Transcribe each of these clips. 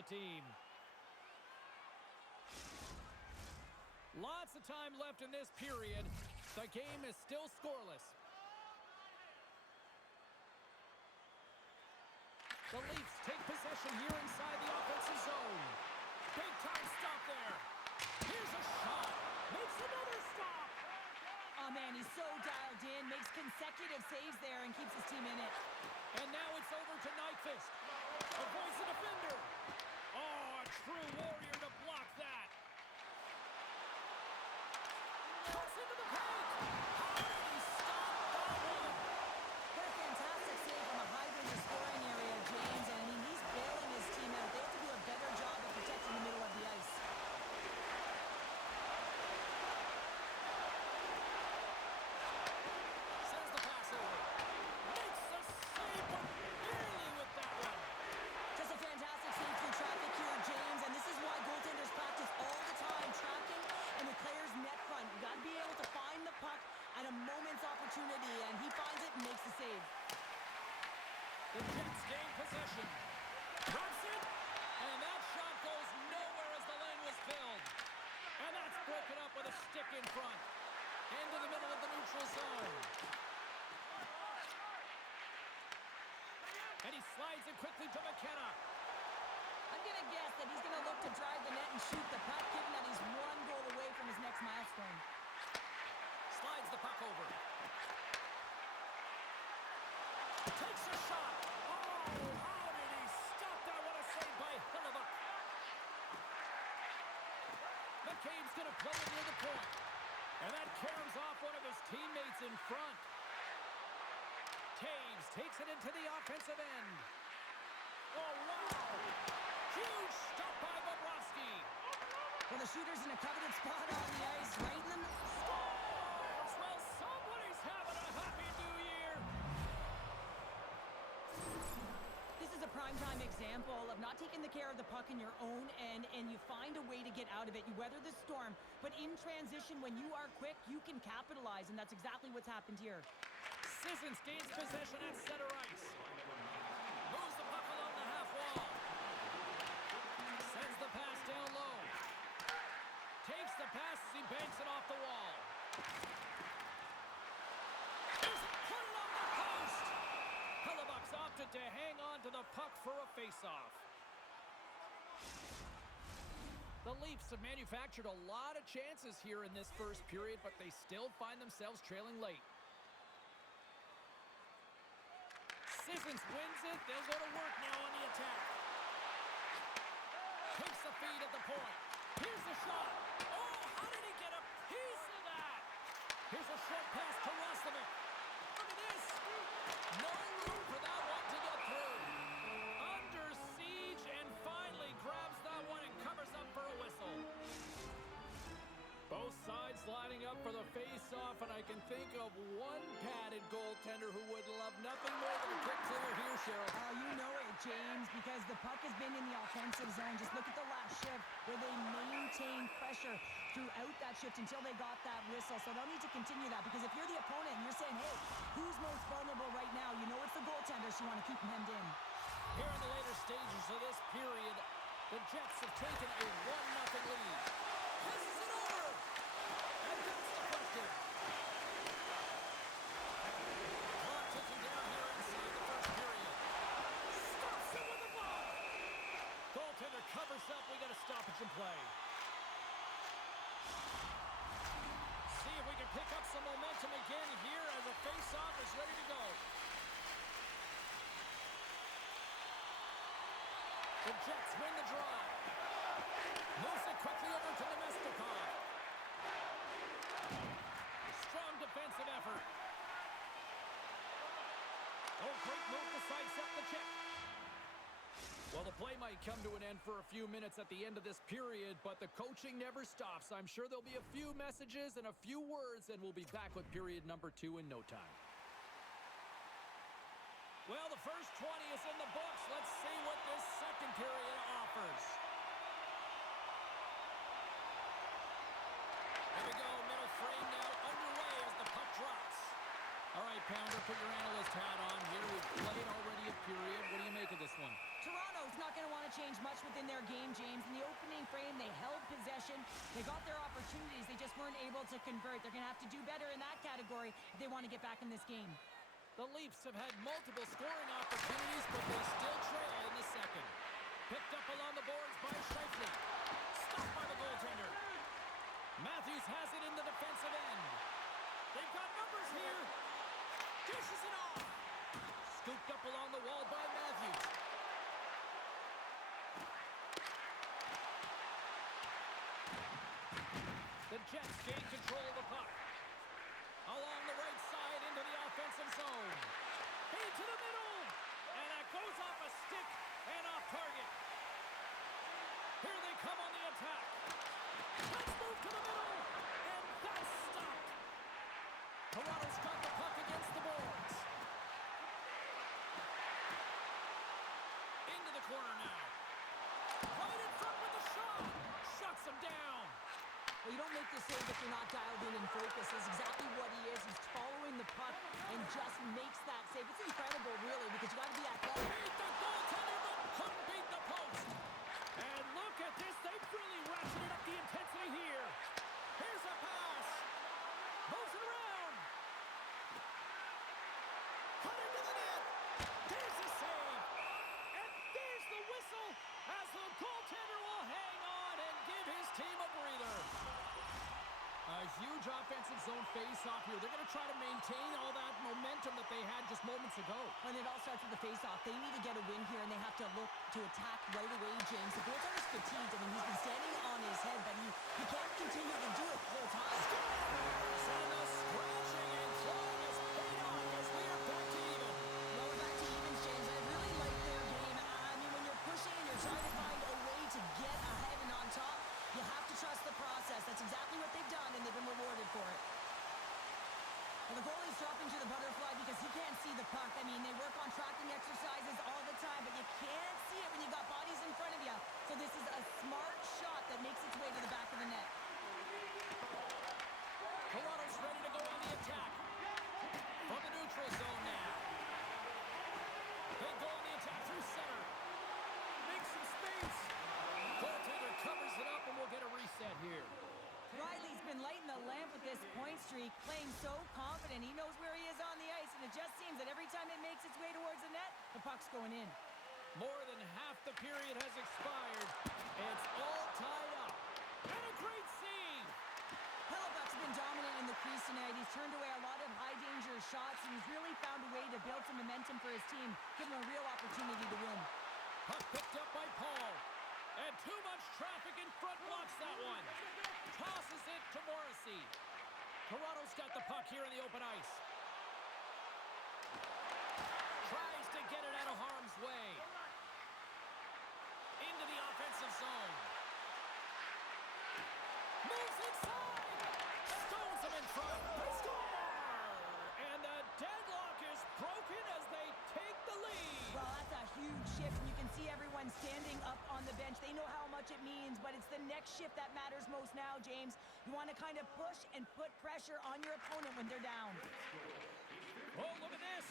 the team. Lots of time left in this period. The game is still scoreless. The Leafs take possession here inside the offensive zone. Big time stop there. Here's a shot. Makes another stop. Oh, man, he's so dialed in. Makes consecutive saves there and keeps his team in it. And now it's over to Nyquist. Avoids the defender. Oh, a true warrior to block that. Cuts into the paint. How did he stop that one? What a fantastic save from a high-danger scoring area, James. And, I mean, he's bailing his team out. They have to do a better job of protecting the middle of the ice. Sends the pass over. Makes the save, but barely with that one. Just a fantastic save through traffic here, James. And this is why goaltenders practice all the time, tracking and the player's net front. You got to be able to find the puck at a moment's opportunity, and he finds it and makes the save. The Jets gain possession. Drops it, and that shot goes nowhere as the lane was filled. And that's broken up with a stick in front. Into the middle of the neutral zone. And he slides it quickly to McKenna. I'm going to guess that he's going to look to drive the net and shoot the puck, given that he's one goal away from his next milestone. Slides the puck over. Takes a shot. Oh, how did he stop that? What a save by Hillebuck. McCabe's going to play it near the point. And that caroms off one of his teammates in front. Taves takes it into the offensive end. Oh, wow. Huge stop by Bobrovsky. Well, the shooter's in a coveted spot on the ice, right in the Scores! Well, somebody's having a happy new year. This is a primetime example of not taking the care of the puck in your own end, and you find a way to get out of it. You weather the storm, but in transition, when you are quick, you can capitalize, and that's exactly what's happened here. Sissons gains possession at center ice. Moves the puck along the half wall. Sends the pass down low. Takes the pass as he banks it off the wall. He's put it on the post. Hillebuck's opted to hang on to the puck for a faceoff. The Leafs have manufactured a lot of chances here in this first period, but they still find themselves trailing late. Sissons wins it. They'll go to work now on the attack. Takes the feed at the point. Here's the shot. Oh, how did he get a piece of that? Here's a short pass to Roslovic. Look at this. No room for that one to get through. Under siege and finally grabs that one and covers up for a whistle. Both sides lining up for the face-off, and I can think of one padded goaltender who would love nothing more than a quick clear here, Cheryl. Oh, you know it, James, because the puck has been in the offensive zone. Just look at the last shift where they maintained pressure throughout that shift until they got that whistle. So they'll need to continue that, because if you're the opponent and you're saying, hey, who's most vulnerable right now? You know it's the goaltender, so you want to keep him hemmed in. Here in the later stages of this period, the Jets have taken a 1-0 lead. Passes it over! And that's deflected. Clock ticking down here inside the first period. Stops it with a ball! Goaltender covers up. We got a stoppage in play. See if we can pick up some momentum again here as a face-off is ready to go. The Jets win the draw. Moves it quickly over to Nemestikov. Strong defensive effort. Oh, great move to sidestep the check. Well, the play might come to an end for a few minutes at the end of this period, but the coaching never stops. I'm sure there'll be a few messages and a few words, and we'll be back with period number 2 in no time. Well, the first 20 is in the books. Let's see what this second period offers. Here we go, middle frame now underway as the puck drops. All right, pounder, put your analyst hat on here. We've played already a period. What do you make of this one? Toronto's not going to want to change much within their game, James. In the opening frame, they held possession. They got their opportunities. They just weren't able to convert. They're going to have to do better in that category if they want to get back in this game. The Leafs have had multiple scoring opportunities, but they still trail in the second. Picked up along the boards by Scheifele. Stopped by the goaltender. Matthews has it in the defensive end. They've got numbers here. Dishes it off. Scooped up along the wall by Matthews. The Jets gain control of the puck. Along the right side into the offensive zone. Feed to the middle. And that goes off a stick and off target. Here they come on the attack. Let's move to the middle. And that's stopped. Toronto's got the puck against the boards. Into the corner now. Right in front with the shot. Shuts him down. Well, you don't make the save if you're not dialed in and focused. That's exactly what he is. He's following the puck and just makes that save. It's incredible, really, because you got to be athletic. Beat the goaltender, but couldn't beat the post. And look at this. They've really ratcheted up the intensity here. Here's a pass. Moves it around. Cut into the net. There's a save. And there's the whistle as the goaltender will hang on and give his team a breather. A huge offensive zone face-off here. They're going to try to maintain all that momentum that they had just moments ago. And it all starts with the face-off. They need to get a win here, and they have to look to attack right away, James. The goaltender's fatigued. I mean, he's been standing on his head, but he can't continue to do it the whole time. And the scratching and clawing is paid off as we are back to even. Well, we're back to evens, James. I really like their game. I mean, when you're pushing and you're trying to find a way to get ahead and on top, you have to trust the process. That's exactly what they've done, and they've been rewarded for it. Well, the goalie's dropping to the butterfly because he can't see the puck. I mean, they work on tracking exercises all the time, but you can't see it when you got bodies in front of you. So this is a smart shot that makes its way to the back of the net. Toronto's ready to go on the attack. From the neutral zone now. They go on the attack through center. Make some space. Goaltender covers it up, and we'll get a reset here. Riley's been lighting the lamp with this point streak, playing so confident. He knows where he is on the ice, and it just seems that every time it makes its way towards the net, the puck's going in. More than half the period has expired. It's all tied up. And a great save. Hellebuck's been dominant in the crease tonight. He's turned away a lot of high-danger shots, and he's really found a way to build some momentum for his team, give him a real opportunity to win. Puck picked up by Paul. And too much traffic in front blocks that one. Tosses it to Morrissey. Toronto's got the puck here in the open ice. Tries to get it out of harm's way. Into the offensive zone. Moves inside. Stones him in front. They score! And the deadlock is broken as they take the lead. Well, that's a huge shift, and you can see everyone standing up on the bench. They know how much it means, but it's the next shift that matters most now, James. You want to kind of push and put pressure on your opponent when they're down. Oh, look at this.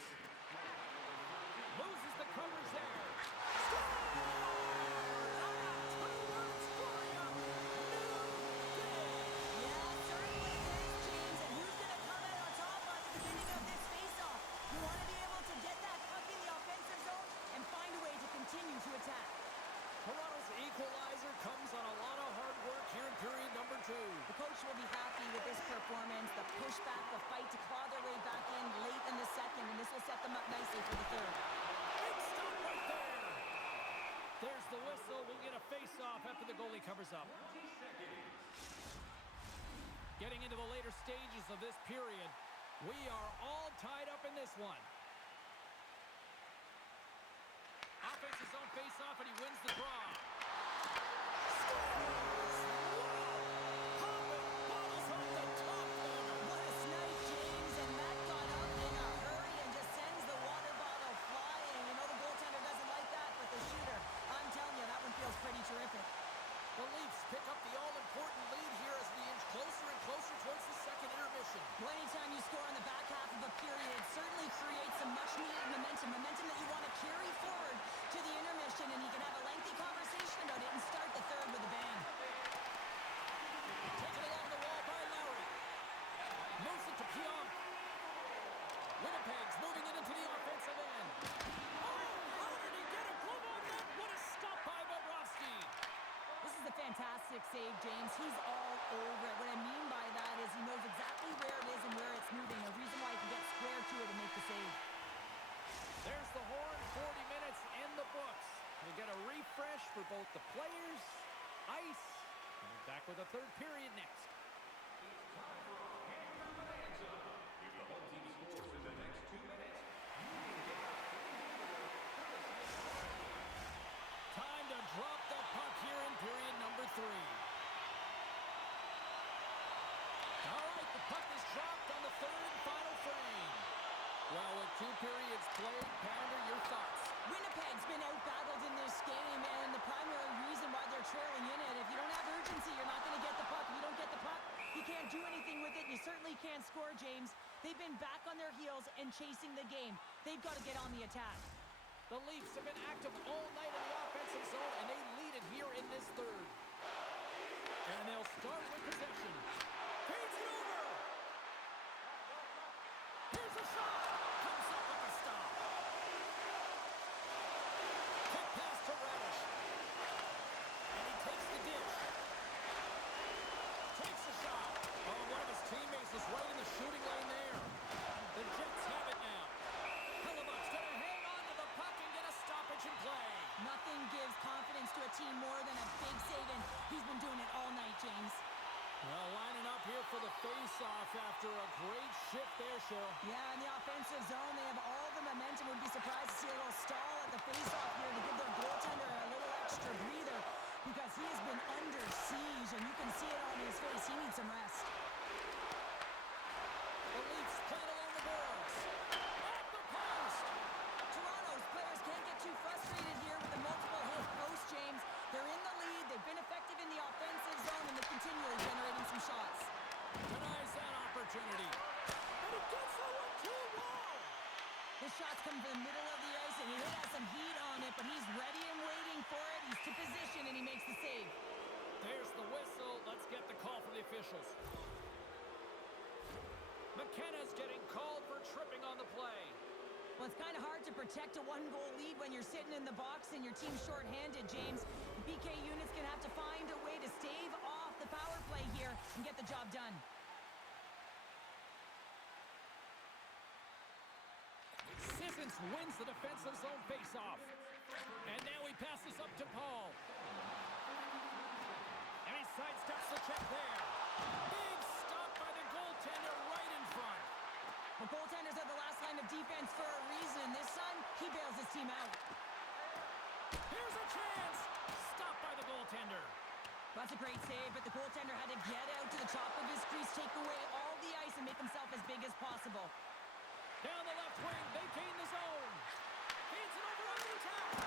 Loses the coverage there. Yeah, certainly is, James. And who's going to come out on top at the beginning of this face-off? You want to be able to get that puck in the offensive zone and find a way to continue to attack. Toronto's equalizer comes on a lot of hard work here in period number 2. The coach will be happy with this performance, the pushback, the fight to claw their way back in late in the second, and this will set them up nicely for the third. Big stop right there. There's the whistle. We'll get a face-off after the goalie covers up. Getting into the later stages of this period, we are all tied up in this one. Offensive zone face-off, and he wins the draw. What a snipe, James, and that got up in a hurry and just sends the water bottle flying. You know the goaltender doesn't like that, but the shooter, I'm telling you, that one feels pretty terrific. The Leafs pick up the all-important lead here as we inch closer and closer towards the second intermission. Well, anytime you score in the back half of a period, it certainly creates some much-needed momentum that you want to carry forward to the intermission, and you can have a lengthy conversation about it and start the third with a bang. Taken along the wall by Lowry. Moves it to Pionk. Winnipeg's moving it into the offensive end. Oh, how did he get a glove on that? What a stop by Bobrovsky. This is a fantastic save, James. He's all over it. What I mean by that is he knows exactly where it is and where it's moving. A reason why he can get square to it and make the save. There's the horn. 40 minutes in the books. We'll get a refresh for both the players, ice, and we're back with a third period next. Time to drop the puck here in period number 3. All right, the puck is dropped on the third and final frame. Well, with 2 periods played, Pounder, your thoughts? Winnipeg's been out-battled in this game, and the primary reason why they're trailing in it, if you don't have urgency, you're not going to get the puck. If you don't get the puck, you can't do anything with it. You certainly can't score, James. They've been back on their heels and chasing the game. They've got to get on the attack. The Leafs have been active all night in the offensive zone, and they lead it here in this third. And they'll start with possession. Feeds it over. Here's a shot. Comes up with a stop. Quick pass to Radish. And he takes the dish. Takes a shot. Oh, one of his teammates was right in the shooting lane there. The Jets have it now. Hellebuck's going to hang on to the puck and get a stoppage in play. Nothing gives confidence to a team more than a big save, and he's been doing it all night, James. Well, lining up here for the face-off after a great shift there, Cheryl. Yeah, in the offensive zone, they have all the momentum. Would be surprised to see a little stall at the face-off here to give their goaltender a little extra breather because he has been under siege, and you can see it on his face. He needs some rest. The Leafs playing along the boards. At the post! Toronto's players can't get too frustrated here with the multiple hit post, James. They're in the lead. They've been effective in the offensive zone, and they're continually generating some shots. Denies that opportunity. And he gets that one to the wall. His shots come from the middle of the ice, and he has some heat on it, but he's ready and waiting for it. He's to position, and he makes the save. There's the whistle. Let's get the call from the officials. McKenna's getting called for tripping on the play. Well, it's kind of hard to protect a one-goal lead when you're sitting in the box and your team's shorthanded, James. The BK unit's going to have to find a way to stave off the power play here and get the job done. Sissons wins the defensive zone faceoff. And now he passes up to Paul. And he sidesteps the check there. Big stop by the goaltender right in front. Well, goaltenders are the last line of defense for a reason. This time, he bails his team out. Here's a chance. Stopped by the goaltender. That's a great save, but the goaltender had to get out to the top of his crease, take away all the ice, and make himself as big as possible. Down the left wing, they gain the zone. Feeds it over on the attack.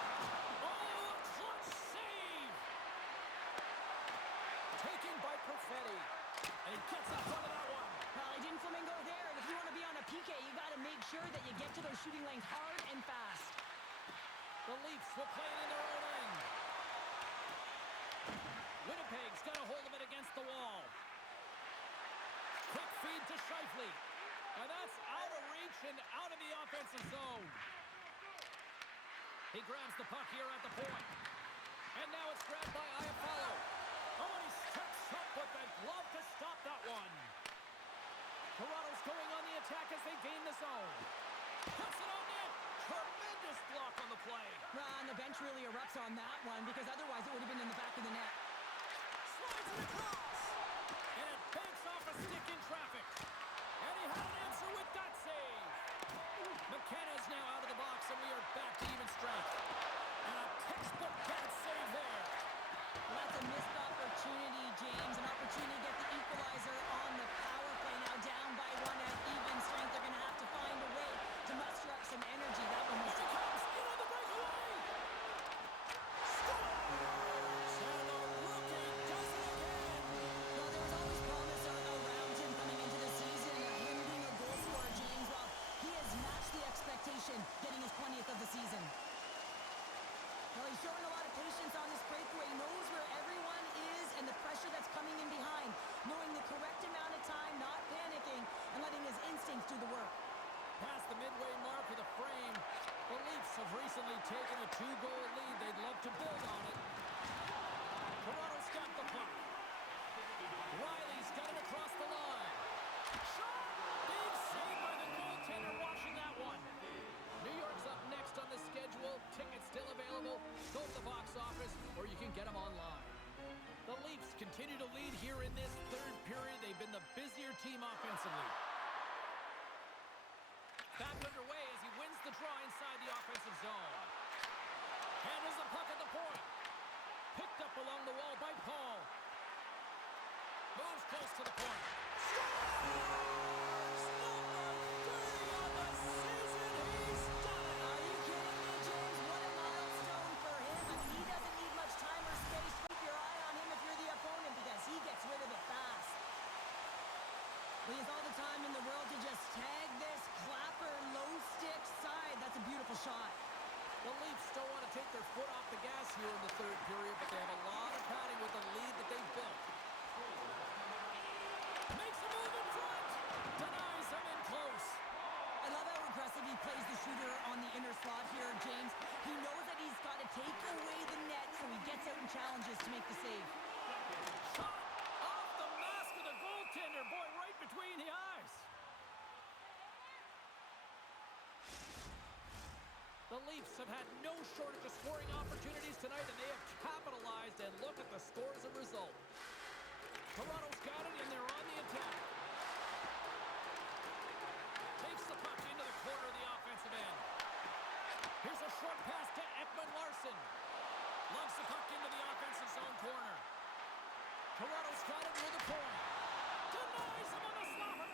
Oh, a clutch save. Taken by Perfetti. And he gets up front of that one. Well, he didn't flamingo there, and if you want to be on a PK, you got to make sure that you get to those shooting lanes hard and fast. The Leafs will play it in their own end. Winnipeg's got a hold of it against the wall. Quick feed to Scheifele. And that's out of reach and out of the offensive zone. He grabs the puck here at the point. And now it's grabbed by Iafallo. Oh, and he steps up with the glove to stop that one. Toronto's going on the attack as they gain the zone. Puts it on net. Tremendous block on the play. And the bench really erupts on that one because otherwise it would have been in the back of the net. Slides it across. And it banks off a stick in traffic. And he had an answer with that save. McKenna's now out of the box, and we are back to even strength. And a textbook bad save there. Well, that's a missed opportunity, James. An opportunity to get the equalizer on the power play. Now down by one at even strength. They're going to have to find a way to muster up some energy. That one was... Here he comes in on the breakaway. Scores! And the rookie does it again. Well, there was always promise around taken a 2-goal lead. They'd love to build on it. Toronto's got the puck. Riley's got it across the line. Shot! Big save by the goaltender watching that one. New York's up next on the schedule. Tickets still available. Go to the box office, or you can get them online. The Leafs continue to lead here in this third period. They've been the busier team offensively. Back underway as he wins the draw inside the offensive zone. Handles the puck at the point. Picked up along the wall by Paul. Moves close to the point. Scores! Number 30 on the season. He's done it. Are you kidding me, James? What a milestone for him. I mean, he doesn't need much time or space. Keep your eye on him if you're the opponent because he gets rid of it fast. He has all the time in the world to just tag this clapper low stick side. That's a beautiful shot. The Leafs don't want to take their foot off the gas here in the third period, but they have a lot of padding with the lead that they've built. Makes a move in front. Denies him in close. I love how aggressive he plays the shooter on the inner slot here, James. He knows that he's got to take away the net, so he gets out and challenges to make the save. Shot off the mask of the goaltender. Boy, right between the eyes. The Leafs have had no shortage of scoring opportunities tonight, and they have capitalized, and look at the score as a result. Toronto's got it, and they're on the attack. Takes the puck into the corner of the offensive end. Here's a short pass to Ekman-Larsson. Loves the puck into the offensive zone corner. Toronto's got it near the point. Denies him on the slapper.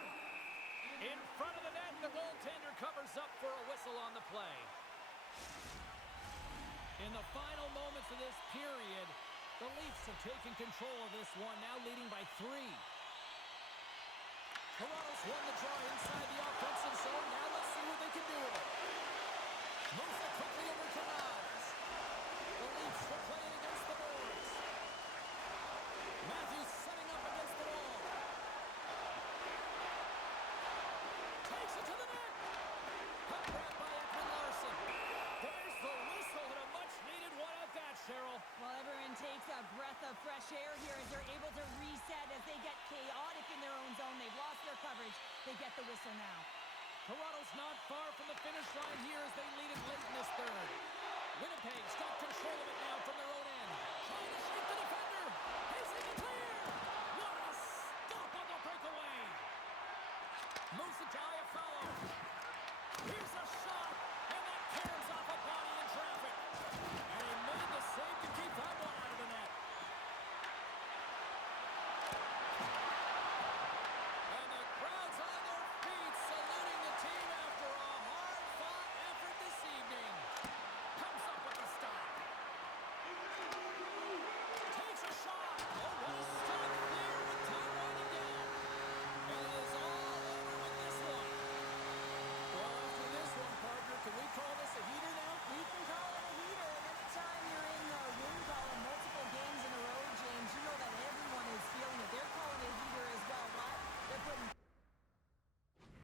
In front of the net, the goaltender covers up for a whistle on the play. In the final moments of this period, the Leafs have taken control of this one, now leading by 3. Toronto's won the draw inside the offensive zone. Now let's see what they can do with it. Moves it quickly over to Niles. The Leafs are playing against the boards. Matthews setting up against the wall. Takes it to the net. Puck grab by Ekman-Larsson. There's the whistle and a much-needed one at that, Cheryl. Well, everyone takes a breath of fresh air here as they're able to reset as they get chaotic in their own zone. They've lost their coverage. They get the whistle now. Toronto's not far from the finish line here as they lead it late in this third. Winnipeg's got control of it now from their own end. Trying to shake the defender. He's in the clear. What a stop on the breakaway. Moves it to IFI.